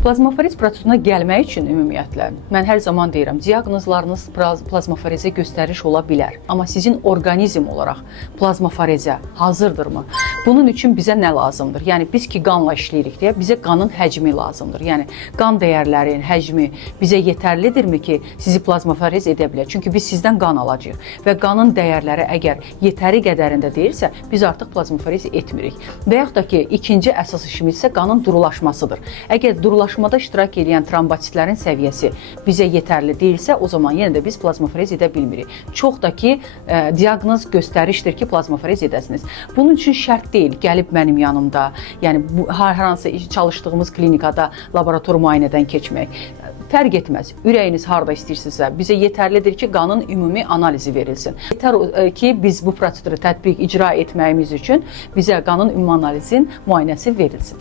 Plazmaferez proseduruna gəlmək üçün ümumiyyətlə mən hər zaman deyirəm, diaqnozlarınız plazmaferezə göstəriş ola bilər. Amma sizin orqanizm olaraq plazmaferezə hazırdırmı? Bunun üçün bizə nə lazımdır? Yəni biz ki qanla işləyirik deyə bizə qanın həcmi lazımdır. Yəni qan dəyərlərinin həcmi bizə yetərlidirmi ki, sizi plazmaferez edə bilər? Çünki biz sizdən qan alacağıq və qanın dəyərləri əgər yetəri qədərində deyilsə, biz artıq plazmaferez etmirik. Və yaxud da ki, ikinci əsas işimiz isə qanın durulaşmasıdır. Əgər durulaşmada iştirak edən trombositlərin səviyyəsi bizə yetərli deyilsə, o zaman yenə də biz plazmaferez edə bilmirik. Çox da ki, diaqnoz göstərişdir ki, plazmaferez edəsiniz. Bunun üçün şərt deyil, gəlib mənim yanımda, yəni hər hansı çalışdığımız klinikada laborator müayinədən keçmək. Fərq etməz. Ürəyiniz harda istəyirsinizsə, bizə yetərlidir ki, qanın ümumi analizi verilsin. Yetər ki, biz bu proseduru tətbiq, icra etməyimiz üçün bizə qanın ümumi analizin müayinəsi verilsin.